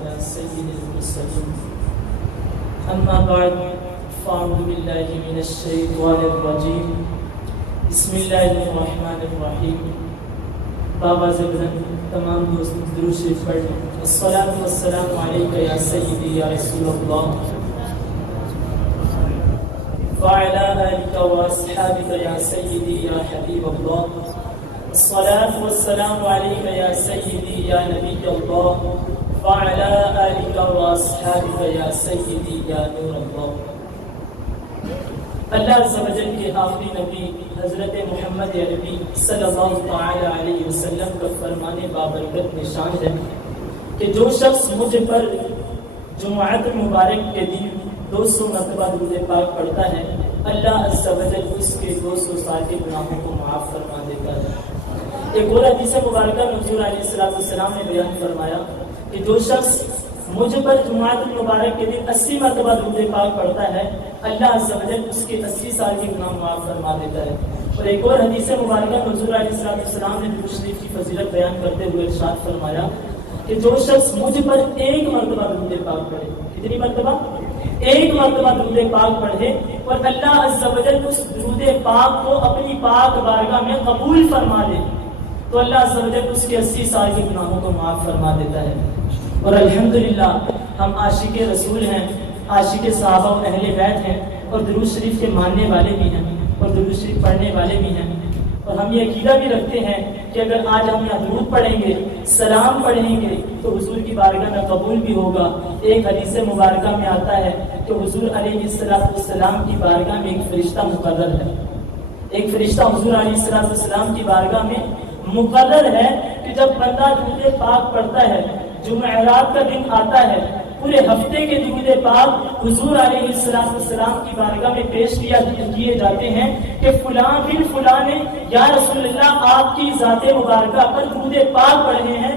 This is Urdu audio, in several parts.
على سيد المرسلين أما بعد فأعوذ بالله من الشيطان الرجيم بسم الله الرحمن الرحيم بابا زبرن تمام دوست درود شریف پڑھ لیں الصلاۃ والسلام علیک یا سیدی یا رسول اللہ وعلى آلك وأصحابك يا سيدي يا حبيب الله الصلاة والسلام عليك يا سيدي يا نبي الله وعلى آلك وأصحابك يا سيدي يا نور الله اللہ عز و جل کے آخری نبی حضرت محمد عربی صلی اللہ تعالی علیہ وسلم کا فرمان بابرکت نشان ہے کہ جو شخص مجھ پر جمعۃ مبارک کے دن 200 مرتبہ درود پاک پڑھتا ہے اللہ عز و جل اس کے 200 سال کے گناہوں کو معاف فرما دیتا ہے۔ ایک اور حدیث مبارکہ میں حضور علیہ السلام نے بیان فرمایا کہ جو شخص مجھ پر جمعۃ المبارک کے دن 80 مرتبہ درود پاک پڑھتا ہے اللہ عز و جل اس کے 80 سال کے گناہ معاف فرما دیتا ہے۔ اور ایک اور حدیث مبارکہ میں حضور علیہ السلام نے درود شریف کی فضیلت بیان کرتے ہوئے ارشاد فرمایا کہ جو شخص مجھ پر ایک مرتبہ درود پاک پڑھے، کتنی مرتبہ؟ ایک مرتبہ درود پاک پڑھے اور اللہ عز و جل اس درود پاک کو اپنی پاک بارگاہ میں قبول فرما لے تو اللہ عز و جل اس کے 80 سال کے گناہوں کو معاف فرما دیتا ہے۔ اور الحمدللہ ہم عاشق رسول ہیں، عاشق صحابہ و اہل بیت ہیں اور درود شریف کے ماننے والے بھی ہیں اور درود شریف پڑھنے والے بھی ہیں، اور ہم یہ عقیدہ بھی رکھتے ہیں کہ اگر آج ہم یہاں درود پڑھیں گے، سلام پڑھیں گے تو حضور کی بارگاہ میں قبول بھی ہوگا۔ ایک حدیث مبارکہ میں آتا ہے کہ حضور علیہ السلام کی بارگاہ میں ایک فرشتہ مقرر ہے، ایک فرشتہ حضور علیہ السلام کی بارگاہ میں مقرر ہے کہ جب بندہ درود پاک پڑھتا ہے، جمعرات کا دن آتا ہے، پورے ہفتے کے درود پاک حضور علیہ السلام کی بارگاہ میں پیش کیے جاتے ہیں کہ فلاں بن فلاں نے یا رسول اللہ آپ کی ذات مبارکہ پر درود پاک پڑھے ہیں۔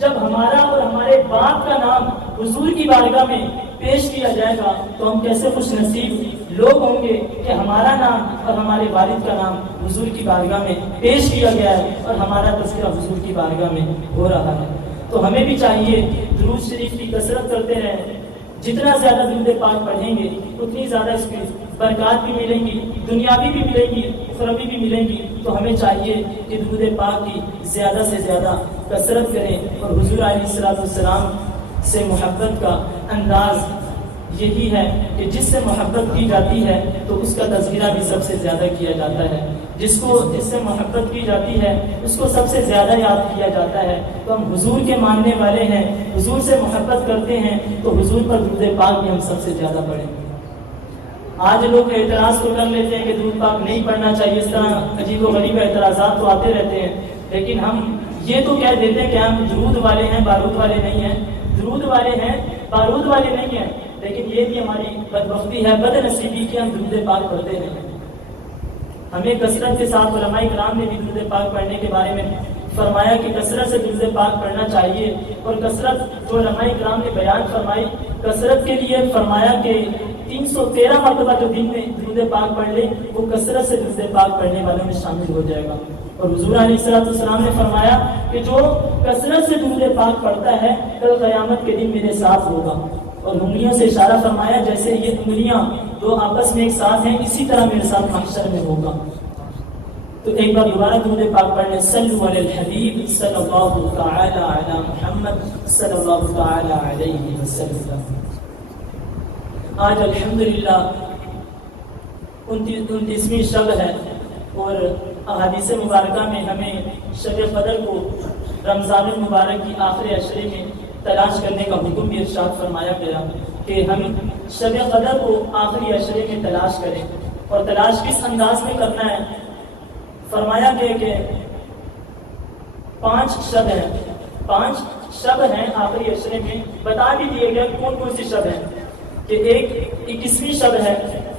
جب ہمارا اور ہمارے باپ کا نام حضور کی بارگاہ میں پیش کیا جائے گا تو ہم کیسے خوش نصیب لوگ ہوں گے کہ ہمارا نام اور ہمارے والد کا نام حضور کی بارگاہ میں پیش کیا گیا ہے اور ہمارا تذکرہ حضور کی بارگاہ میں ہو رہا ہے۔ تو ہمیں بھی چاہیے درود شریف کی کثرت کرتے رہیں، جتنا زیادہ درود پاک پڑھیں گے اتنی زیادہ اس کی برکات بھی ملیں گی، دنیاوی بھی ملیں گی، اخروی بھی ملیں گی۔ تو ہمیں چاہیے کہ درود پاک کی زیادہ سے زیادہ کثرت کریں، اور حضور علیہ السلام سے محبت کا انداز یہی ہے کہ جس سے محبت کی جاتی ہے تو اس کا تذکرہ بھی سب سے زیادہ کیا جاتا ہے، جس سے محبت کی جاتی ہے اس کو سب سے زیادہ یاد کیا جاتا ہے۔ تو ہم حضور کے ماننے والے ہیں، حضور سے محبت کرتے ہیں تو حضور پر درود پاک بھی ہم سب سے زیادہ پڑھیں۔ آج لوگ اعتراض تو کر لیتے ہیں کہ درود پاک نہیں پڑھنا چاہیے، اس طرح عجیب و غریب اعتراضات تو آتے رہتے ہیں، لیکن ہم یہ تو کہہ دیتے ہیں کہ ہم درود والے ہیں، بارود والے نہیں ہیں۔ درود والے ہیں، بارود والے نہیں ہیں، لیکن یہ بھی ہماری بدبختی ہے، بد نصیبی کہ ہم درود پاک پڑھتے ہیں۔ ہمیں کثرت کے ساتھ علماء کرام نے بھی درود پاک پڑھنے کے بارے میں فرمایا کہ کثرت سے درود پاک پڑھنا چاہیے، اور کثرت جو علماء کرام نے بیان فرمائی کثرت کے لیے فرمایا کہ 313 مرتبہ جو دن میں درود پاک پڑھ لے وہ کثرت سے درود پاک پڑھنے والوں میں شامل ہو جائے گا۔ اور حضور علیہ السلام نے فرمایا کہ جو کثرت سے درود پاک پڑھتا ہے کل قیامت کے دن میرے ساتھ ہوگا، اور انگلیوں سے اشارہ فرمایا جیسے یہ انگلیاں دو آپس میں ایک ساتھ ہیں اسی طرح میرے ساتھ محشر میں ہوگا۔ تو ایک بار دوبارہ درود پاک پڑھنے صلو علی الحبیب صلی اللہ تعالی علی محمد صلی اللہ تعالی علیہ وسلم۔ آج الحمدللہ 29ویں شب ہے، اور احادیث مبارکہ میں ہمیں شب قدر کو رمضان المبارک کی آخری عشرے میں تلاش کرنے کا حکم بھی ارشاد فرمایا گیا کہ ہم شب قدر کو آخری عشرے میں تلاش کریں، اور تلاش کس انداز میں کرنا ہے؟ فرمایا گیا کہ 5 شب ہیں، 5 شب ہیں آخری عشرے میں، بتا بھی دیے گئے کون کون سی شب ہیں کہ ایک 21ویں شب ہے،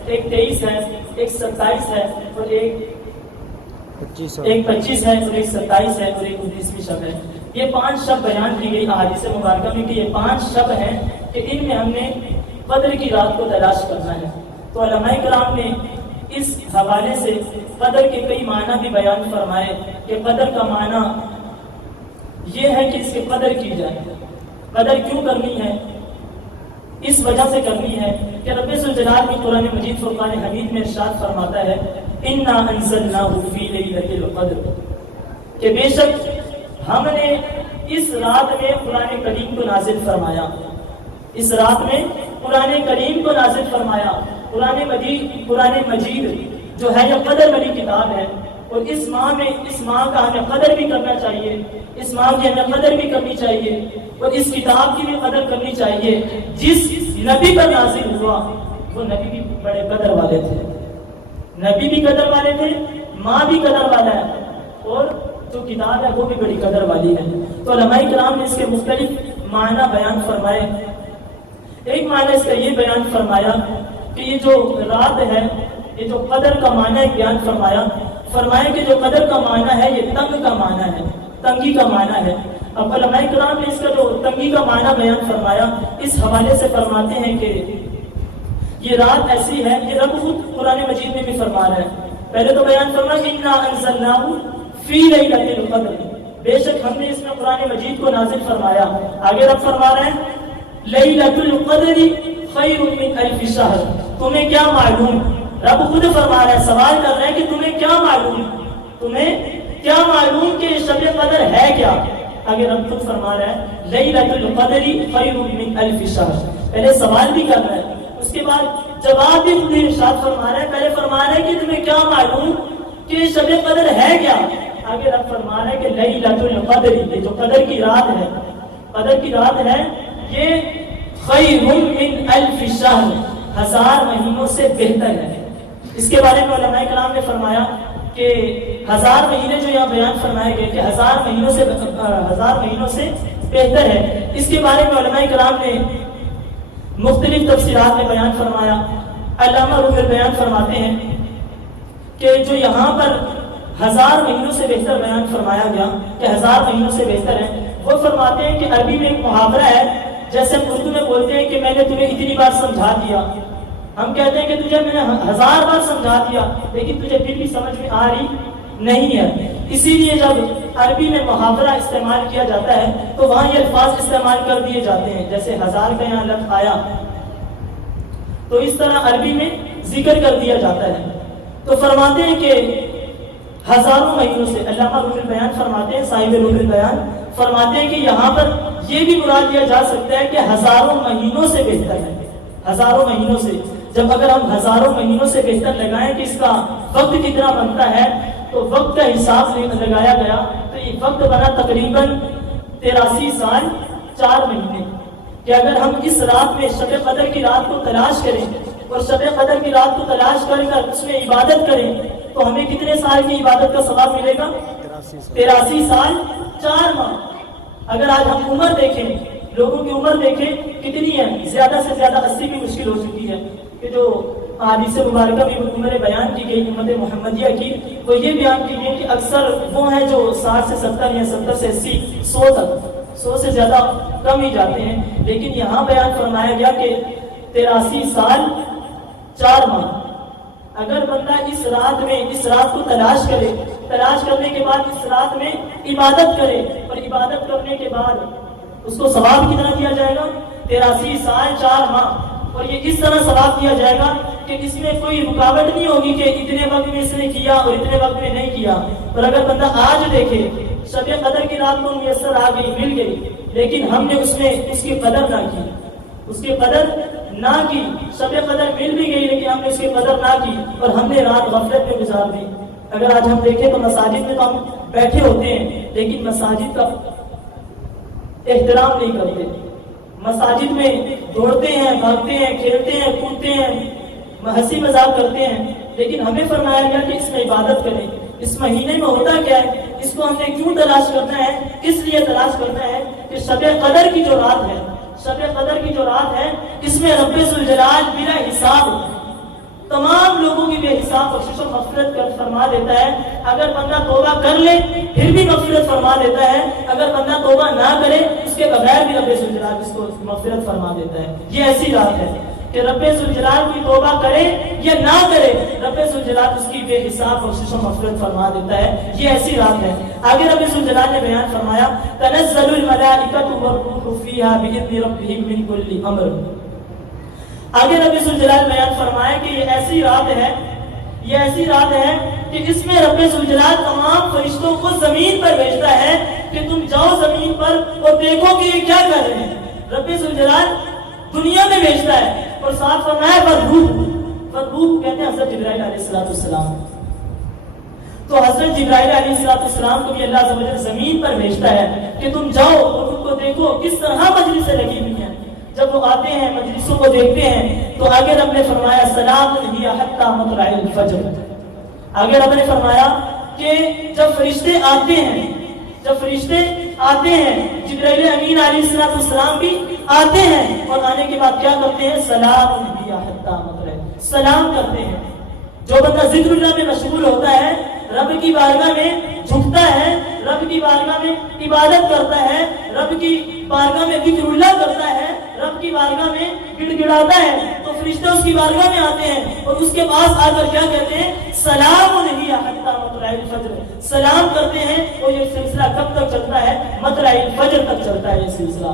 ایک 23 ہے، ایک 27 ہے، اور ایک 25 ہے، اور ایک 27 ہے، اور ایک 29ویں شب ہے۔ یہ 5 شب بیان کی گئی احادیث مبارکہ میں کہ یہ 5 شب ہیں کہ ان میں ہم نے قدر کی رات کو تلاش کرنا ہے۔ تو علماء کرام نے اس حوالے سے قدر کے کئی معنی بھی بیان فرمائے کہ قدر کا معنی یہ ہے کہ اس کی قدر کی جائے، قدر کیوں کرنی ہے؟ اس وجہ سے کرنی ہے کہ رب ذوالجلال کی قرآن مجید فرقان حمید میں ارشاد فرماتا ہے انا انزلناہ فی لیلۃ القدر، کہ بے شک ہم نے اس رات میں قرآن کریم کو نازل فرمایا، اس رات میں قرآن کریم کو نازل فرمایا۔ قرآن مجید جو ہے یہ قدر والی کتاب ہے، اور اس ماہ کا ہمیں قدر بھی کرنا چاہیے، اس ماہ کی ہمیں قدر بھی کرنی چاہیے، اور اس کتاب کی بھی قدر کرنی چاہیے۔ جس نبی پر نازل ہوا وہ نبی بھی بڑے قدر والے تھے، نبی بھی قدر والے تھے، ماں بھی قدر والا ہے، اور جو کتاب ہے وہ بھی بڑی قدر والی ہے۔ تو علماء کرام نے اس کے مختلف معنی بیان فرمائے۔ ایک معنی اس کا یہ بیان فرمایا کہ یہ جو رات ہے، یہ جو قدر کا معنی بیان فرمایا کہ جو قدر کا معنی ہے یہ تنگ کا معنی ہے، تنگی کا معنی ہے۔ اب علماء کرام نے اس کا جو تنگی کا معنی بیان فرمایا اس حوالے سے فرماتے ہیں کہ یہ رات ایسی ہے، یہ رب خود قرآن مجید میں بھی فرما رہا ہے۔ پہلے تو بیان فرمایا انا انزلناہ فی لیلۃ القدر، بے شک ہم نے اس میں قرآن مجید کو نازل فرمایا۔ آگے رب فرما رہے ہیں لیلۃ القدر خیر من الف شہر، تمہیں کیا معلوم؟ رب خود فرما رہا ہے، سوال کر رہے ہیں کہ تمہیں کیا معلوم، تمہیں کیا معلوم کہ شب قدر ہے کیا؟ آگے رب خود فرما رہا ہے لیلۃ القدر خیر من الف شہر، پہلے سوال بھی کر رہا ہے، اس کے بعد جواب بھی خود ارشاد فرما رہا ہے۔ پہلے فرما رہا ہے کہ تمہیں کیا معلوم کہ شب قدر ہے کیا؟ آگے رب فرما رہا ہے کہ لیلۃ القدر، یہ جو قدر کی رات ہے، قدر کی رات ہے، یہ خیر من الف شہر، 1000 مہینوں سے بہتر ہے۔ اس کے بارے میں علماء کرام نے فرمایا کہ 1000 مہینے جو یہاں بیان فرمائے گئے کہ 1000 مہینوں سے بہتر ہے، اس کے بارے میں علماء کرام نے مختلف تفسیرات میں بیان فرمایا۔ علامہ روح البیان فرماتے ہیں کہ جو یہاں پر 1000 مہینوں سے بہتر بیان فرمایا گیا کہ 1000 مہینوں سے بہتر ہے، وہ فرماتے ہیں کہ عربی میں ایک محاورہ ہے، جیسے ہم اردو میں بولتے ہیں کہ میں نے تمہیں اتنی بار سمجھا دیا، ہم کہتے ہیں کہ تجھے میں نے 1000 بار سمجھا دیا لیکن تجھے پھر بھی سمجھ میں آ رہی نہیں ہے۔ اسی لیے جب عربی میں محاورہ استعمال کیا جاتا ہے تو وہاں یہ الفاظ استعمال کر دیے جاتے ہیں، جیسے 1000 کا یہاں لفظ آیا تو اس طرح عربی میں ذکر کر دیا جاتا ہے۔ تو فرماتے ہیں کہ 1000 مہینوں سے، علامہ روح البیان فرماتے ہیں، صاحب روح البیان فرماتے ہیں کہ یہاں پر یہ بھی مراد لیا جا سکتا ہے کہ 1000 مہینوں سے بہتر ہے، 1000 مہینوں سے۔ جب اگر ہم 1000 مہینوں سے بہتر لگائیں کہ اس کا وقت کتنا بنتا ہے تو وقت کا حساب لگایا گیا تو یہ وقت بنا تقریباً 83 سال 4 مہینے، کہ اگر ہم اس رات میں شب قدر کی رات کو تلاش کریں اور شب قدر کی رات کو تلاش کر اس میں عبادت کریں تو ہمیں کتنے سال کی عبادت کا ثواب ملے گا؟ 83 سال 4 ماہ۔ اگر آج ہم عمر دیکھیں، لوگوں کی عمر دیکھیں کتنی ہے، زیادہ سے زیادہ 80 بھی مشکل ہو چکی ہے، کہ جو حدیث مبارکہ میں عمر بیان کی گئی امت محمدیہ کی، وہ یہ بیان کی گئی کہ اکثر وہ ہیں جو 60 سے 70 یا 70 سے 80 100 تک، 100 سے زیادہ کم ہی جاتے ہیں، لیکن یہاں بیان فرمایا گیا کہ 83 سال 4 ماہ۔ اگر بندہ اس رات کو تلاش کرے، تلاش کرنے کے بعد اس رات میں عبادت کرے، اور عبادت کرنے کے بعد اس کو ثواب کتنا دیا جائے گا؟ 83 سال 4 ماہ۔ اور یہ اس طرح ثواب دیا جائے گا کہ اس میں کوئی رکاوٹ نہیں ہوگی کہ اتنے وقت میں اس نے کیا اور اتنے وقت میں نہیں کیا۔ اور اگر بندہ آج دیکھے شب قدر کی رات کو میسر آ گئی، مل گئی، لیکن ہم نے اس کی قدر نہ کی، اس کی قدر نہ کی، شب قدر مل بھی گئی لیکن ہم نے اس کی قدر نہ کی اور ہم نے رات غفلت میں گزار دی۔ اگر آج ہم دیکھیں تو مساجد میں تو ہم بیٹھے ہوتے ہیں لیکن مساجد کا احترام نہیں کرتے، مساجد میں دوڑتے ہیں، بھاگتے ہیں، کھیلتے ہیں، کودتے ہیں، ہنسی مذاق کرتے ہیں، لیکن ہمیں فرمایا گیا کہ اس میں عبادت کریں۔ اس مہینے میں ہوتا کیا ہے، اس کو ہم نے کیوں تلاش کرنا ہے؟ اس لیے تلاش کرنا ہے کہ شب قدر کی جو رات ہے، شب قدر کی جو رات ہے، اس میں رب ذوالجلال بلا حساب تمام لوگوں کی بے حساب بخشش و مغفرت کر فرما دیتا ہے۔ اگر بندہ توبہ کر لے پھر بھی مغفرت فرما دیتا ہے، اگر بندہ توبہ نہ کرے اس کے بغیر بھی رب ذوالجلال اس کو مغفرت فرما دیتا ہے۔ یہ ایسی رات ہے کہ کہ رب ذوالجلال کی توبہ کرے یا نہ کرے، رب ذوالجلال اس کی بے حساب بخشش و مغفرت فرما دیتا ہے۔ یہ ایسی رات ہے۔ آگے رب ذوالجلال نے بیان فرمایا تنزل الملائکۃ والروح فیہا بإذن ربہم من کل امر۔ آگے رب ذوالجلال بیان فرمایا کہ یہ ایسی رات ہے، یہ ایسی رات ہے کہ اس میں رب ذوالجلال تمام فرشتوں کو زمین پر بھیجتا ہے کہ تم جاؤ زمین پر اور دیکھو کہ یہ کیا کر رہے ہیں۔ رب ذوالجلال دنیا میں بھیجتا ہے اور ساتھ فرمایا روح کہتے ہیں حضرت جبرائیل علیہ السلام۔ تو حضرت جبرائیل علیہ السلام کو بھی اللہ عز و جل زمین پر بھیجتا ہے کہ تم جاؤ اور ان کو دیکھو کس طرح مجلسیں لگی ہوئی ہیں۔ جب وہ آتے ہیں مجلسوں کو دیکھتے ہیں تو آگے رب نے فرمایا سلام ہی حتی مطلع الفجر۔ آگے رب نے فرمایا کہ جب فرشتے آتے ہیں جبرائیل امین علیہ السلام بھی آتے ہیں اور آنے کے بعد کیا کرتے ہیں سلام ہی حتی مطلع، سلام کرتے ہیں۔ جو بندہ ذکر اللہ میں مشغول ہوتا ہے، رب کی بارگاہ میں جھکتا ہے، رب کی بارگاہ میں عبادت کرتا ہے، رب کی بارگاہ میں ذکر اللہ کرتا ہے، رب کی بارگاہ میں گڑ گڑاتا ہے، تو فرشتے اس کی بارگاہ میں آتے ہیں اور اس کے پاس آ کر کیا کہتے ہیں سلام علیہ حتی مطلع الفجر، سلام کرتے ہیں۔ اور یہ سلسلہ کب تک چلتا ہے؟ مطلع الفجر تک چلتا ہے یہ سلسلہ،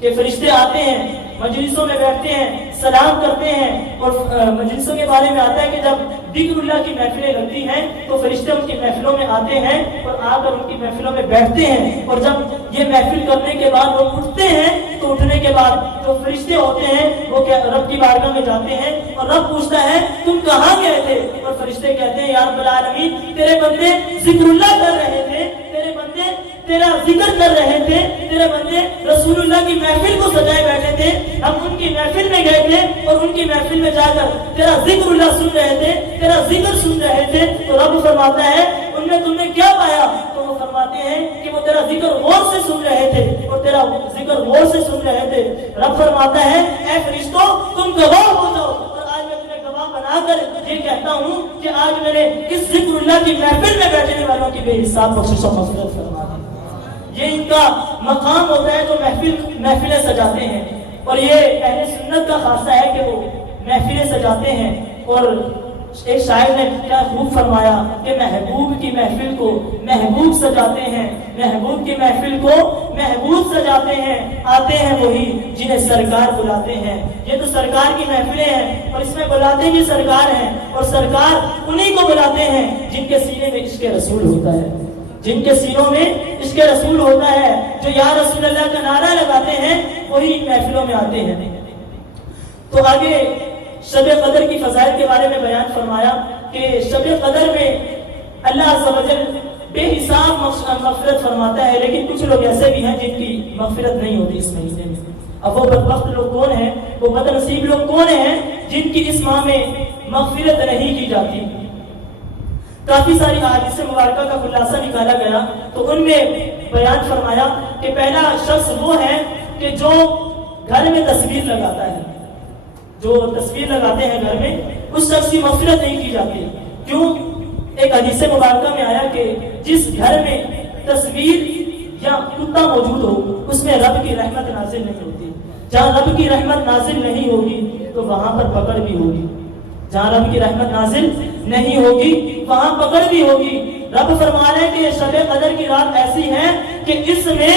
کہ فرشتے آتے ہیں مجلسوں میں بیٹھتے ہیں، سلام کرتے ہیں۔ اور مجلسوں کے بارے میں آتا ہے کہ جب ذکر اللہ کی محفلیں لگتی ہیں تو فرشتے ان کی محفلوں میں آتے ہیں اور آ کر ان کی محفلوں میں بیٹھتے ہیں، اور جب یہ محفل کرنے کے بعد وہ اٹھتے ہیں تو اٹھنے کے بعد جو فرشتے ہوتے ہیں وہ رب کی بارگاہ میں جاتے ہیں اور رب پوچھتا ہے تم کہاں گئے تھے؟ اور فرشتے کہتے ہیں یا رب العالمین تیرے بندے ذکر اللہ کر رہے تھے، تیرے بندے تیرا ذکر کر رہے تھے، تیرے بندے رسول اللہ کی محفل کو سجائے بیٹھے تھے، ہم ان کی محفل میں گئے تھے اور ان کی محفل میں جا کر تیرا ذکر اللہ سن رہے تھے، تیرا ذکر سن رہے تھے۔ تو رب فرماتا ہے ان میں تم نے کیا پایا؟ تو وہ فرماتے ہیں کہ وہ تیرا ذکر غور سے سن رہے تھے اور تیرا ذکر غور سے سن رہے تھے۔ رب فرماتا ہے اے فرشتوں تم گواہ ہو جاؤ، اور آج میں تمہیں گواہ بنا کر یہ کہتا ہوں کہ آج میں نے اس ذکر اللہ کی محفل میں بیٹھنے والوں کی بے حساب بخشش و مغفرت فرما دی۔ یہ ان کا مقام ہوتا ہے جو محفلیں سجاتے ہیں، اور یہ اہل سنت کا خاصہ ہے کہ وہ محفلیں سجاتے ہیں۔ اور ایک شاعر نے کیا خوب فرمایا کہ محبوب کی محفل کو محبوب سجاتے ہیں، محبوب کی محفل کو محبوب سجاتے ہیں، آتے ہیں وہی جنہیں سرکار بلاتے ہیں۔ یہ تو سرکار کی محفلیں ہیں اور اس میں بلاتے بھی سرکار ہیں، اور سرکار انہی کو بلاتے ہیں جن کے سینے میں عشق رسول ہوتا ہے، جن کے سینوں میں عشق رسول ہوتا ہے، جو یا رسول اللہ کا نعرہ لگاتے ہیں وہی محفلوں میں آتے ہیں۔ تو آگے شب قدر کی فضائل کے بارے میں بیان فرمایا کہ شب قدر میں اللہ عز و جل بے حساب مغفرت فرماتا ہے، لیکن کچھ لوگ ایسے بھی ہیں جن کی مغفرت نہیں ہوتی اس مہینے میں۔ اب وہ بدبخت لوگ کون ہیں، وہ بد نصیب لوگ کون ہیں جن کی اس ماہ میں مغفرت نہیں کی جاتی؟ کافی ساری احادیث مبارکہ کا خلاصہ نکالا گیا تو ان میں بیان فرمایا کہ پہلا شخص وہ ہے کہ جو گھر میں تصویر لگاتا ہے، جو تصویر لگاتے ہیں گھر میں، اس شخص کی مغفرت نہیں کی جاتی۔ کیوں؟ ایک حدیث مبارکہ میں آیا کہ جس گھر میں تصویر یا کتا موجود ہو اس میں رب کی رحمت نازل نہیں ہوتی۔ جہاں رب کی رحمت نازل نہیں ہوگی تو وہاں پر پکڑ بھی ہوگی، جہاں رب کی رحمت نازل نہیں ہوگی وہاں پکڑ بھی ہوگی۔ رب فرما رہے ہیں کہ شب قدر کی رات ایسی ہے کہ اس میں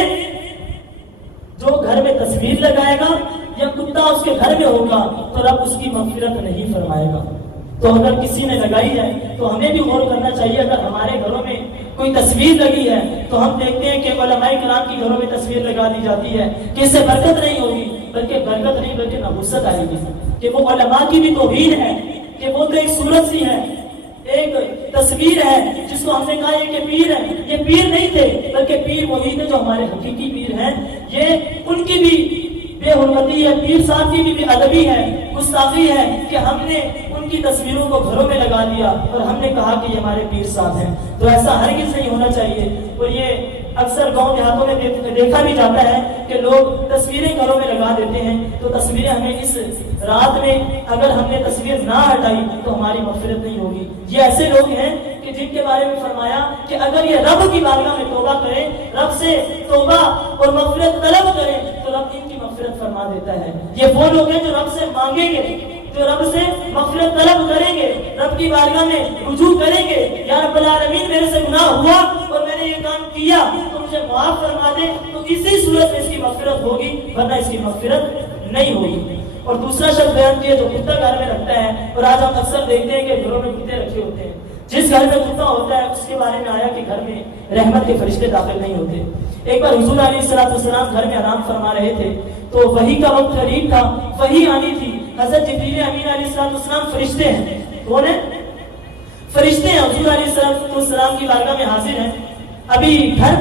جو گھر میں تصویر لگائے گا یا کتا اس کے گھر میں ہوگا تو رب اس کی مغفرت نہیں فرمائے گا۔ تو اگر کسی نے لگائی ہے تو ہمیں بھی غور کرنا چاہیے۔ اگر ہمارے گھروں میں کوئی تصویر لگی ہے تو ہم دیکھتے ہیں کہ علماء کرام کی گھروں میں تصویر لگا دی جاتی ہے کہ اس سے برکت نہیں ہوگی، بلکہ برکت نہیں بلکہ نحوست آئے گی، کہ وہ علماء کی بھی توہین ہے، کہ وہ تو ایک صورت سی ہے، ایک تصویر ہے جس کو ہم نے کہا یہ کہ پیر ہے۔ یہ پیر نہیں تھے بلکہ پیر وہی تھے جو ہمارے حقیقی پیر ہیں۔ یہ ان کی بھی بے حرمتی ہے، پیر صاحب کی بھی بے ادبی ہے، گستاخی ہے کہ ہم نے ان کی تصویروں کو گھروں میں لگا دیا اور ہم نے کہا کہ یہ ہمارے پیر صاحب ہیں۔ تو ایسا ہرگز نہیں ہونا چاہیے۔ اور یہ اکثر گاؤں دیہاتوں میں دیکھا بھی جاتا ہے کہ لوگ تصویریں گھروں میں لگا دیتے ہیں۔ تو تصویریں ہمیں اس رات میں اگر ہم نے تصویر نہ ہٹائی تو ہماری مغفرت نہیں ہوگی۔ یہ ایسے لوگ ہیں کہ جن کے بارے میں فرمایا کہ اگر یہ رب کی بارگاہ میں توبہ کریں، رب سے توبہ اور مغفرت طلب کریں تو رب ان کی مغفرت مغفرت فرما دیتا ہے۔ یہ وہ لوگ ہیں جو رب سے مانگیں گے، جو رب سے مغفرت طلب کریں گے، رب کی بارگاہ میں رجوع کریں گے، یا رب العالمین میرے سے گناہ ہوا اور میں نے یہ کام کیا تو مجھے معاف فرما دے، تو اسی صورت میں اس کی مغفرت ہوگی، ورنہ اس کی مغفرت نہیں ہوگی۔ اور دوسرا شخص بیان کیا جو کتا گھر میں رکھتا ہے، اور آج ہم اکثر دیکھتے ہیں کہ گھروں میں کتے رکھے ہوتے ہیں، جس گھر میں کتا ہوتا ہے اس کے بارے میں آیا کہ گھر میں رحمت کے فرشتے داخل نہیں ہوتے۔ ایک بار حضور علیہ السلام گھر میں آرام فرما رہے تھے تو وحی کا وقت قریب تھا، وحی آنی تھی۔ حضرت جبریل امین علیہ السلام فرشتے ہیں، کون ہیں؟ فرشتے ہیں، حضور علیہ السلام کی بارگاہ میں حاضر ہیں، ابھی گھر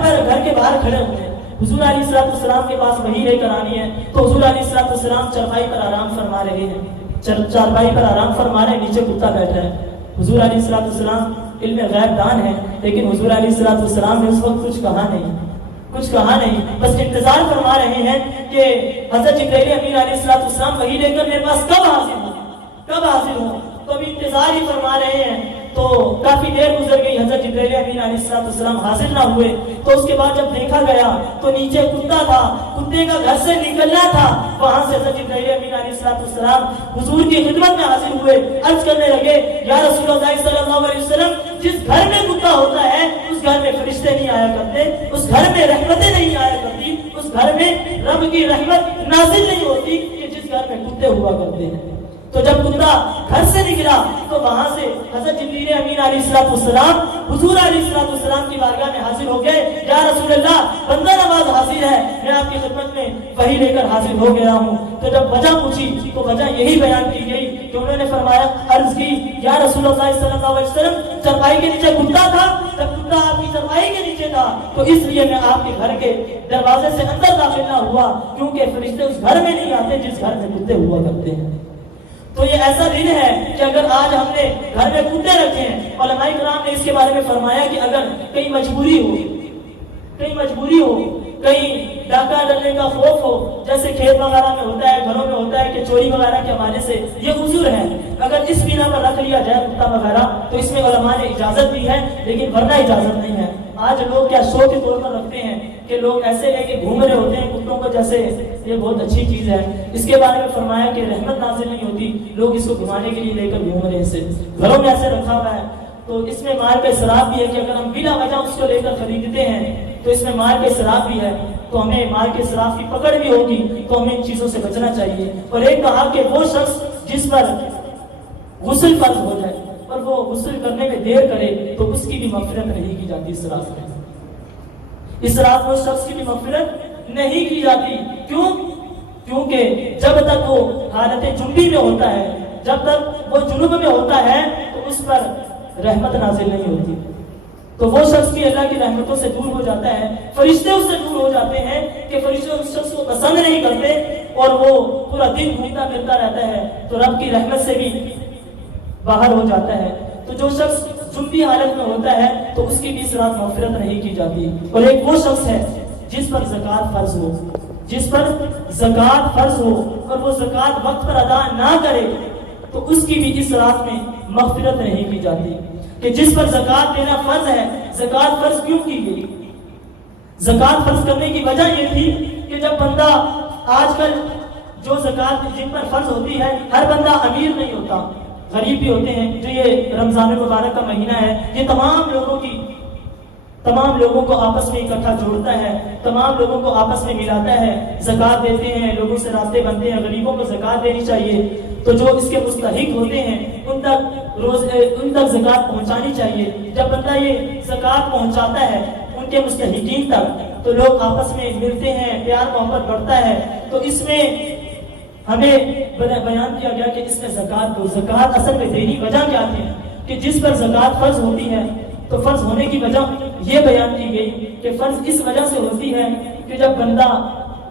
کے باہر کھڑے ہوئے ہیں۔ حضور علیہ السلام کے پاس وحی لے کر آنی ہے تو حضور علیہ السلام چرپائی پر آرام فرما رہے ہیں، چارپائی پر آرام فرما رہے ہیں، نیچے کتا بیٹھا ہے۔ حضور علیہ السلام علم غیب دان ہے، لیکن حضور علیہ السلام نے اس وقت کچھ کہا نہیں، بس انتظار فرما رہے ہیں کہ حضرت جبرائیل امین علیہ السلام وحی لے کر میرے پاس کب حاضر ہوں، تو ابھی انتظار ہی فرما رہے ہیں۔ تو کافی دیر گزر گئی، حضرت جبرائیل امین علیہ السلام حاضر نہ ہوئے، تو اس کے بعد جب دیکھا گیا تو نیچے کتا تھا، کتے کا گھر سے نکلنا تھا، وہاں سے حضرت جبرائیل امین علیہ السلام حضور کی خدمت میں حاضر ہوئے، عرض کرنے لگے یا رسول اللہ صلی اللہ علیہ وسلم، جس گھر میں کتا ہوتا ہے اس گھر میں فرشتے نہیں آیا کرتے، اس گھر میں رحمتیں نہیں آیا کرتی، اس گھر میں رب کی رحمت نازل نہیں ہوتی کہ جس گھر میں کتے ہوا کرتے ہیں۔ تو جب کتا گھر سے نکلا تو وہاں سے حضرت جبریل امین علیہ السلام حضور علیہ السلام کی بارگاہ میں حاضر ہو گئے، یا رسول اللہ بندہ نواز حاضر ہے، میں آپ کی خدمت میں وحی لے کر حاضر ہو گیا ہوں۔ تو جب وجہ پوچھی تو وجہ یہی بیان کی گئی کہ انہوں نے فرمایا، عرض کی یا رسول اللہ صلی اللہ علیہ وسلم، چرپائی کے نیچے کتا تھا، جب کتا آپ کی چرپائی کے نیچے تھا تو اس لیے میں آپ کے گھر کے دروازے سے اندر داخل نہ ہوا، کیونکہ فرشتے اس گھر میں نہیں آتے جس گھر میں کتے ہوا کرتے ہیں۔ تو یہ ایسا دن ہے کہ اگر آج ہم نے گھر میں کتے رکھے ہیں، علماء کرام نے اس کے بارے میں فرمایا کہ اگر کہیں مجبوری ہو، کہیں ڈاکہ ڈلنے کا خوف ہو، جیسے کھیت وغیرہ میں ہوتا ہے، گھروں میں ہوتا ہے کہ چوری وغیرہ کے حوالے سے یہ عذر ہے، اگر اس بنا پر رکھ لیا جائے کتا وغیرہ تو اس میں علماء نے اجازت دی ہے، لیکن ورنہ اجازت نہیں ہے۔ آج لوگ کیا شو کے طور پر رکھتے ہیں کہ لوگ ایسے لے کے گھوم رہے ہوتے ہیں کتوں کو، جیسے یہ بہت اچھی چیز ہے۔ اس کے بارے میں فرمایا کہ رحمت نازل نہیں ہوتی، لوگ اس کو گھمانے کے لیے لے کر گھوم رہے ہیں، گھروں میں ایسے رکھا ہوا ہے۔ تو اس میں مال کا اسراف بھی ہے کہ اگر ہم بلا وجہ اس کو لے کر خریدتے ہیں تو اس میں مال کا اسراف بھی ہے، تو ہمیں مال کے اسراف کی پکڑ بھی ہوگی، تو ہمیں ان چیزوں سے بچنا چاہیے۔ اور ایک کہا کہ وہ شخص جس پر غسل فرض ہو جائے اور وہ غسل کرنے میں دیر کرے تو اس کی بھی مغفرت نہیں کی جاتی، اسراف میں اسراف اس شخص کی بھی مغفرت نہیں کی جاتی۔ کیونکہ جب تک وہ حالت جنبی میں ہوتا ہے، جب تک وہ جنوب میں ہوتا ہے تو اس پر رحمت نازل نہیں ہوتی، تو وہ شخص بھی اللہ کی رحمتوں سے دور ہو جاتا ہے، فرشتے اس سے دور ہو جاتے ہیں کہ فرشتے اس شخص کو پسند نہیں کرتے اور وہ پورا دن گھومتا پھرتا رہتا ہے، تو رب کی رحمت سے بھی باہر ہو جاتا ہے۔ تو جو شخص جنبی حالت میں ہوتا ہے تو اس کی بھی اسراف مغفرت نہیں کی جاتی۔ اور ایک وہ شخص ہے جس پر زکوٰۃ فرض ہو اور وہ زکوٰۃ وقت پر ادا نہ کرے تو اس کی بھی اسراف میں مغفرت نہیں کی جاتی۔ کہ جس پر زکوٰۃ دینا فرض ہے، زکوٰۃ فرض کیوں کی گئی؟ زکوٰۃ فرض کرنے کی وجہ یہ تھی کہ جب بندہ آج کل جو زکوٰۃ جن پر فرض ہوتی ہے، ہر بندہ امیر نہیں ہوتا، غریب بھی ہوتے ہیں۔ جو یہ رمضان المبارک کا مہینہ ہے، یہ تمام لوگوں کو آپس میں اکٹھا جوڑتا ہے، تمام لوگوں کو آپس میں ملاتا ہے، زکوٰۃ دیتے ہیں، لوگوں سے رابطے بنتے ہیں، غریبوں کو زکوٰۃ دینی چاہیے، تو جو اس کے مستحق ہوتے ہیں ان تک زکوٰۃ پہنچانی چاہیے۔ جب بندہ یہ زکوٰۃ پہنچاتا ہے ان کے مستحقین تک تو لوگ آپس میں ملتے ہیں، پیار محبت بڑھتا ہے۔ تو اس میں ہمیں بیان کیا گیا کہ اس میں زکوٰۃ اصل میں دینی وجہ کیا تھی کہ جس پر زکوٰۃ فرض ہوتی ہے، تو فرض ہونے کی وجہ یہ بیان کی گئی کہ فرض اس وجہ سے ہوتی ہے کہ جب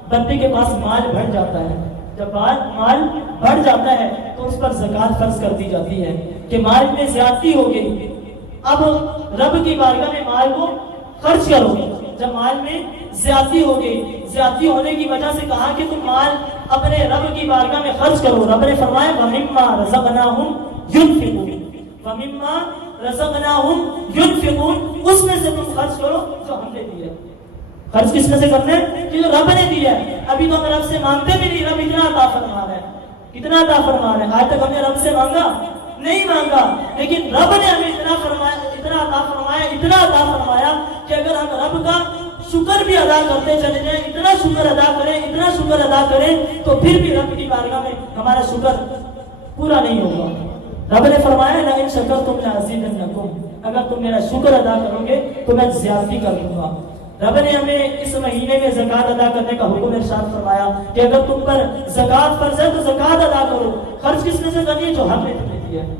بندے کے پاس مال بڑھ جاتا ہے، جب مال بڑھ جاتا ہے تو اس پر زکوٰۃ فرض کر دی جاتی ہے کہ مال میں زیادتی ہو گئی، اب رب کی بارگاہ میں مال کو خرچ کرو۔ جب مال میں زیادتی ہو گئی، زیادتی ہونے کی وجہ سے کہا کہ تم مال اپنے رب کی بارگاہ میں خرچ کرو۔ رب نے فرمایا وَمِمَّا رَزَقْنَاهُمْ يُنْفِقُونَ، وَمِمَّا رَزَقْنَاهُمْ يُنْفِقُونَ، اس میں سے تم خرچ کرو جو ہم نے دیا، خرچ کس میں سے کرنا ہے؟ کہ جو رب نے دیا ہے. ابھی تو ہم رب سے مانگتے بھی نہیں, رب اتنا عطا فرما رہا ہے, کتنا عطا فرما رہا ہے. آج تک ہم نے رب سے مانگا نہیں مانگا, لیکن رب نے ہمیں اتنا فرمایا, اتنا عطا فرمایا, اتنا عطا فرمایا کہ اگر ہم رب کا شکر بھی ادا کرتے چلے جائیں, اتنا شکر ادا کریں, اتنا شکر ادا کریں, تو پھر بھی رب کی بارگاہ میں ہمارا شکر پورا نہیں ہوگا. رب نے فرمایا لئن شکرتم لأزیدنکم, اگر تم میرا شکر ادا کرو گے تو میں زیادتی کر دوں گا. رب نے ہمیں اس مہینے میں زکوٰۃ ادا کرنے کا حکم ارشاد فرمایا کہ اگر تم پر زکوٰۃ فرض ہے تو زکوٰۃ ادا کرو. خرچ کس میں سے کرنی ہے؟ جو ہم نے تمہیں دیا ہے.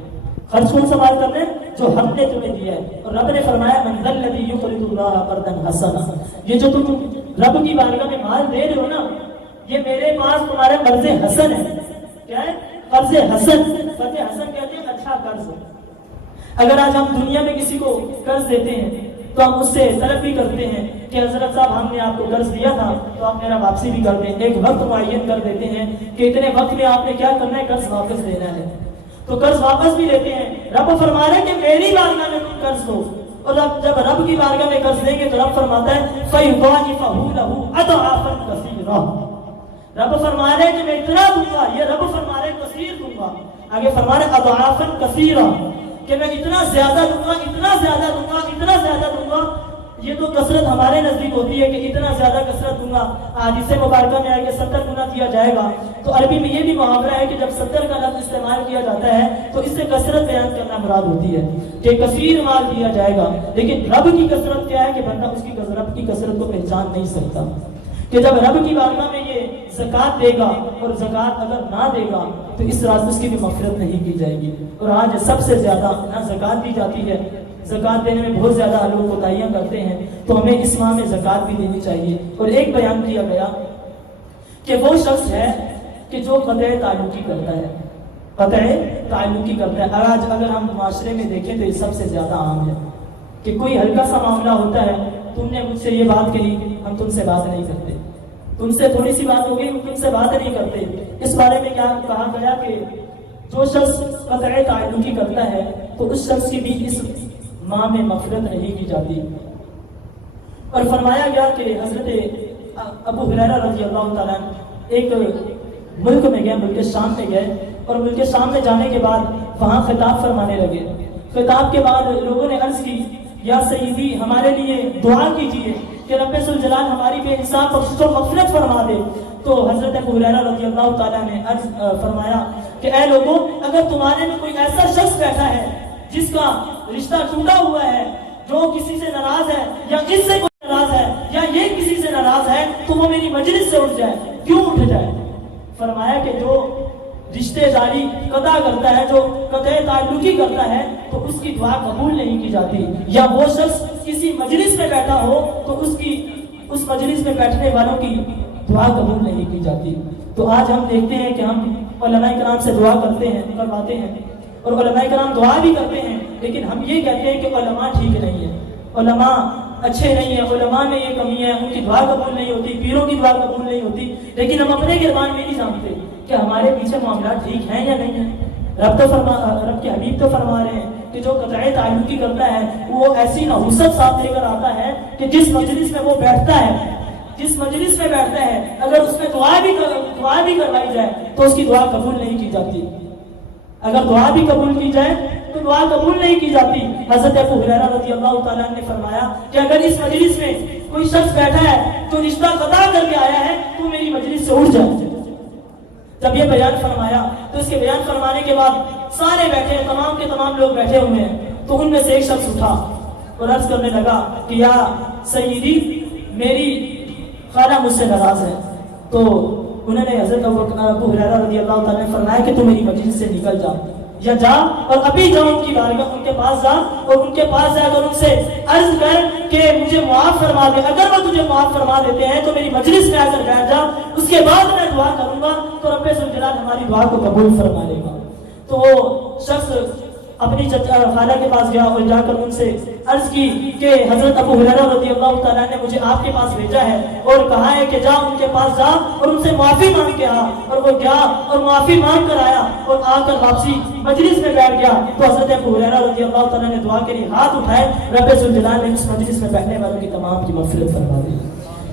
خرچ کون سا مال کرنا ہے؟ جو ہم نے تمہیں دیا ہے. اور رب نے فرمایا من ذا الذی یقرض اللہ قرضا حسنا, یہ جو تم رب کی بارگاہ میں مال دے رہے ہو نا, یہ میرے پاس تمہارے قرض حسن ہے. کیا ہے؟ قرض حسن. قرض حسن کہتے ہیں اچھا قرض. اگر آج ہم دنیا میں کسی کو قرض دیتے ہیں تو ہم اس سے طلب بھی کرتے ہیں کہ حضرت صاحب ہم نے آپ کو قرض دیا تھا تو آپ میرا واپسی بھی کر دیں. ایک وقت معین کر دیتے ہیں کہ اتنے وقت میں آپ نے کیا کرنا ہے, قرض واپس دینا ہے. تو قرض واپس بھی لیتے ہیں. رب فرما رہے ہیں کہ میری بارگاہ میں تم قرض دو, اور جب رب کی بارگاہ میں قرض دیں گے تو رب فرماتا ہے فَيُضَاعِفَهُ لَهُ أَضْعَافًا كَثِيرًا. رب فرما رہے ہیں کہ میں اتنا دوں گا, یہ رب فرما رہے ہیں کثیر دوں گا. آگے فرما رہے ہیں أَضْعَافًا كَثِيرًا, کہ میں اتنا زیادہ دوں گا, اتنا زیادہ دوں گا, اتنا زیادہ دوں گا. یہ تو کثرت ہمارے نزدیک ہوتی ہے کہ اتنا زیادہ کثرت دوں گا. حدیث مبارکہ میں آئے کہ 70 گنا دیا جائے گا. تو عربی میں یہ بھی محاورہ ہے کہ جب 70 کا لفظ استعمال کیا جاتا ہے تو اس سے کثرت بیان کرنا مراد ہوتی ہے کہ کثیر مال دیا جائے گا. لیکن رب کی کثرت کیا ہے کہ بندہ اس کی رب کی کثرت کو پہچان نہیں سکتا. کہ جب رب کی بارگاہ میں یہ زکوٰۃ دے گا اور زکوٰۃ اگر نہ دے گا تو اس رات اس کی بھی مغفرت نہیں کی جائے گی. اور آج سب سے زیادہ نہ زکوٰۃ دی جاتی ہے, زکوٰۃ دینے میں بہت زیادہ لوگ کوتاہیاں کرتے ہیں. تو ہمیں اس ماہ میں زکوٰۃ بھی دینی چاہیے. اور ایک بیان کیا گیا کہ وہ شخص ہے کہ جو قطع تعلقی کرتا ہے, قطع تعلقی کرتا ہے. آج اگر ہم معاشرے میں دیکھیں تو یہ سب سے زیادہ عام ہے کہ کوئی ہلکا سا معاملہ ہوتا ہے, تم نے مجھ سے یہ بات کہی, ہم تم سے بات نہیں کرتے, تم سے تھوڑی سی بات ہوگی, ہم تم سے بات نہیں کرتے. اس بارے میں کیا کہا گیا کہ جو شخص قطع تعلقی کرتا ہے تو اس شخص کی بھی اس ماہ میں مغفرت نہیں کی جاتی. اور فرمایا گیا کہ حضرت ابو ہریرہ رضی اللہ تعالیٰ ایک ملک میں گئے, ملک شام میں گئے, اور ملک شام میں جانے کے بعد وہاں خطاب فرمانے لگے. خطاب کے بعد لوگوں نے عرض کی یا سیدی ہمارے لیے دعا کیجیے کہ رب ذوالجلال ہماری بے انصاف بخشش و مغفرت فرما دے. تو حضرت ابو ہریرہ رضی اللہ تعالیٰ نے عرض فرمایا کہ اے لوگوں, اگر تمہارے میں کوئی ایسا شخص بیٹھا ہے جس کا رشتہ ٹوٹا ہوا ہے, جو کسی سے ناراض ہے یا اس سے کوئی ناراض ہے یا یہ کسی سے ناراض ہے, تو وہ میری مجلس سے اٹھ جائے. کیوں اٹھ جائے؟ فرمایا کہ جو رشتے داری قطع کرتا ہے, جو قطع تعلقی کرتا ہے, تو اس کی دعا قبول نہیں کی جاتی. یا وہ شخص کسی مجلس میں بیٹھا ہو تو اس مجلس میں بیٹھنے والوں کی دعا قبول نہیں کی جاتی. تو آج ہم دیکھتے ہیں کہ ہم علماء کرام سے دعا کرتے ہیں, کرواتے ہیں, اور علماء کرام دعا بھی کرتے ہیں, لیکن ہم یہ کہتے ہیں کہ علماء ٹھیک نہیں ہے, علماء اچھے نہیں ہیں, علماء میں یہ کمی ہے, ان کی دعا قبول نہیں ہوتی, پیروں کی دعا قبول نہیں ہوتی. لیکن ہم اپنے گربان میں نہیں جانتے کہ ہمارے پیچھے معاملات ٹھیک ہیں یا نہیں ہیں. رب کے حبیب تو فرما رہے ہیں کہ جو قطع تعلقی کرتا ہے وہ ایسی نحوست ساتھ لے کر آتا ہے کہ جس مجلس میں وہ بیٹھتا ہے, اگر اس میں دعا بھی کروائی جائے تو اس کی دعا قبول نہیں کی جاتی. اگر دعا بھی قبول کی جائے تو دعا قبول نہیں کی جاتی. حضرت ابو ہریرہ رضی اللہ تعالیٰ نے فرمایا کہ اگر اس مجلس میں کوئی شخص بیٹھا ہے تو رشتہ قطع کر کے آیا ہے, تو میری مجلس سے اٹھ جائے. جب یہ بیان فرمایا تو اس کے بیان فرمانے کے بعد سارے بیٹھے, تمام کے تمام لوگ بیٹھے ہوئے ہیں. تو ان میں سے ایک شخص اٹھا اور عرض کرنے لگا کہ یا سیدی میری خالہ مجھ سے ناراض ہے. تو انہوں نے حضرت ابو ہریرہ رضی اللہ تعالیٰ نے فرمایا کہ تو میری مجلس سے نکل جا, یا جا اور ابھی جا ان کی بارگاہ, ان کے پاس جا اور ان کے پاس جا کر ان سے عرض کر کہ مجھے معاف فرما دے. اگر وہ تجھے معاف فرما دیتے ہیں تو میری مجلس میں آ کر بیٹھ جا, اس کے بعد میں دعا کروں گا تو رب ذوالجلال ہماری دعا کو قبول فرما لے گا. تو وہ شخص اپنی خالہ کے پاس گیا اور جا کر ان سے عرض کی کہ حضرت ابو ہریرہ رضی اللہ تعالیٰ نے مجھے آپ کے پاس بھیجا ہے اور کہا ہے کہ جا ان کے پاس جا اور ان سے معافی مانگ کے آ. اور وہ گیا اور معافی مانگ کر آیا اور آ کر واپسی مجلس میں بیٹھ گیا. تو حضرت ابو ہریرہ رضی اللہ تعالیٰ نے دعا کے لیے ہاتھ اٹھائے, رب ذوالجلال نے اس مجلس میں بیٹھنے والوں کی تمام کی مغفرت فرما دی.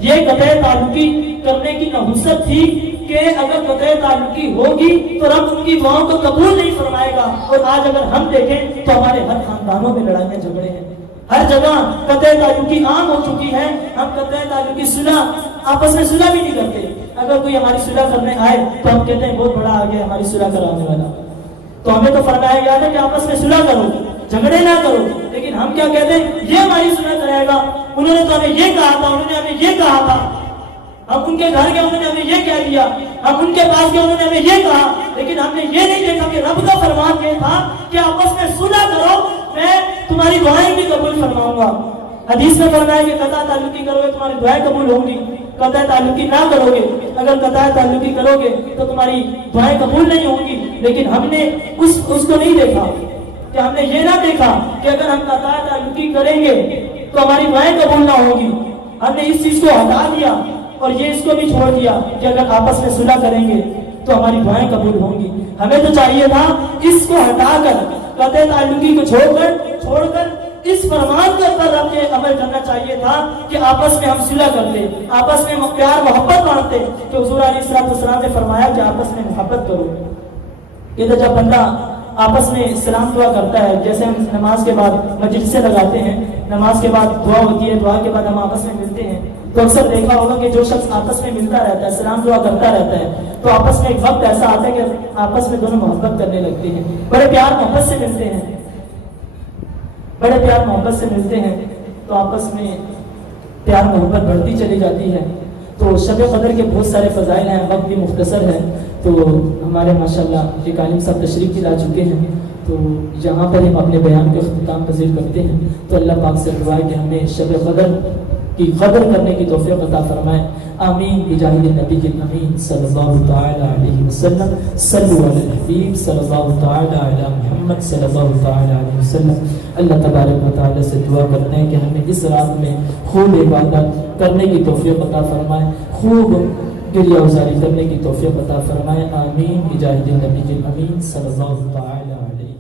یہ قطع تعلقی کرنے کی نحوست تھی کہ اگر قطع تعلقی ہوگی تو رب ان کی دعاؤں کو قبول نہیں فرمائے گا. اور آج اگر ہم دیکھیں تو ہمارے ہر خاندانوں میں لڑائیاں جھگڑے ہیں, ہر جگہ قطع تعلقی عام ہو چکی ہے. ہم قطع تعلقی صلح آپس میں صلح بھی نہیں کرتے. اگر کوئی ہماری صلح کرنے آئے تو ہم کہتے ہیں بہت بڑا آ گیا ہماری صلح کرانے والا. تو ہمیں تو فرمایا گیا تھا کہ آپس میں صلح کرو, جھگڑے نہ کرو. لیکن ہم کیا کہتے ہیں, یہ ہماری صلح کرائے گا, انہوں نے تو ہمیں یہ کہا تھا, انہوں نے ہمیں یہ کہا تھا, ہم ان کے گھر گئے انہوں نے ہمیں یہ کہہ دیا, ہم ان کے پاس گئے انہوں نے ہمیں یہ کہا. لیکن ہم نے یہ نہیں دیکھا کہ رب کا فرمان یہ تھا کہ آپس میں صلح کرو, میں تمہاری دعائیں بھی قبول فرماؤں گا. حدیث میں فرمایا کہ قطع تعلقی کرو گے تمہاری دعائیں قبول ہوں گی, قطع تعلقی نہ کرو گے, اگر قطع تعلقی کرو گے تو تمہاری دعائیں قبول نہیں ہوں گی. لیکن ہم نے اس کو نہیں دیکھا, کہ ہم نے یہ نہ دیکھا کہ اگر ہم قطع تعلقی کریں گے تو ہماری دعائیں قبول نہ ہوں گی. ہم نے اس چیز کو ہٹا دیا اور یہ اس کو بھی چھوڑ دیا کہ اگر آپس میں صلح کریں گے تو ہماری دعائیں قبول ہوں گی. ہمیں تو چاہیے تھا اس کو ہٹا کر, قطع تعلقی کو چھوڑ کر اس فرمان کے اوپر رب کے عمل کرنا چاہیے تھا کہ آپس میں ہم صلح کرتے, آپس میں پیار محبت بانٹتے. کہ حضور علیہ السلام نے فرمایا کہ آپس میں محبت کرو. کہ جب بندہ آپس میں سلام دعا کرتا ہے, جیسے ہم نماز کے بعد مجلسیں لگاتے ہیں, نماز کے بعد دعا ہوتی ہے, دعا کے بعد ہم آپس میں ملتے ہیں, تو اکثر دیکھا ہوگا کہ جو شخص آپس میں ملتا رہتا ہے, سلام دعا کرتا رہتا ہے, تو آپس میں ایک وقت ایسا آتا ہے کہ آپس میں دونوں محبت کرنے لگتے ہیں, بڑے پیار محبت سے ملتے ہیں, بڑے پیار محبت سے ملتے ہیں, تو آپس میں پیار محبت بڑھتی چلی جاتی ہے. تو شب قدر کے بہت سارے فضائل ہیں, وقت بھی مختصر ہے, تو ہمارے ماشاءاللہ ایک عالم صاحب تشریف لا چکے ہیں, تو یہاں پر ہم اپنے بیان کا اختتام پذیر کرتے ہیں. تو اللہ پاک سے دعا ہے کہ ہمیں شب قدر کی قدر کرنے کی توفیق عطا فرمائے. آمین بجاہ نبی الامین صلی اللہ تعالی علیہ وسلم. صلو علی الحبیب صلی اللہ تعالی علی محمد صلی اللہ تعالی علیہ وسلم. اللہ تبارک و تعالی سے دعا کرتے ہیں کہ ہمیں اس رات میں خوب عبادت کرنے کی توفیق عطا فرمائے, خوب گریہ گزاری کرنے کی توفیق عطا فرمائے. آمین بجاہ نبی الامین صلی اللہ تعالی علیہ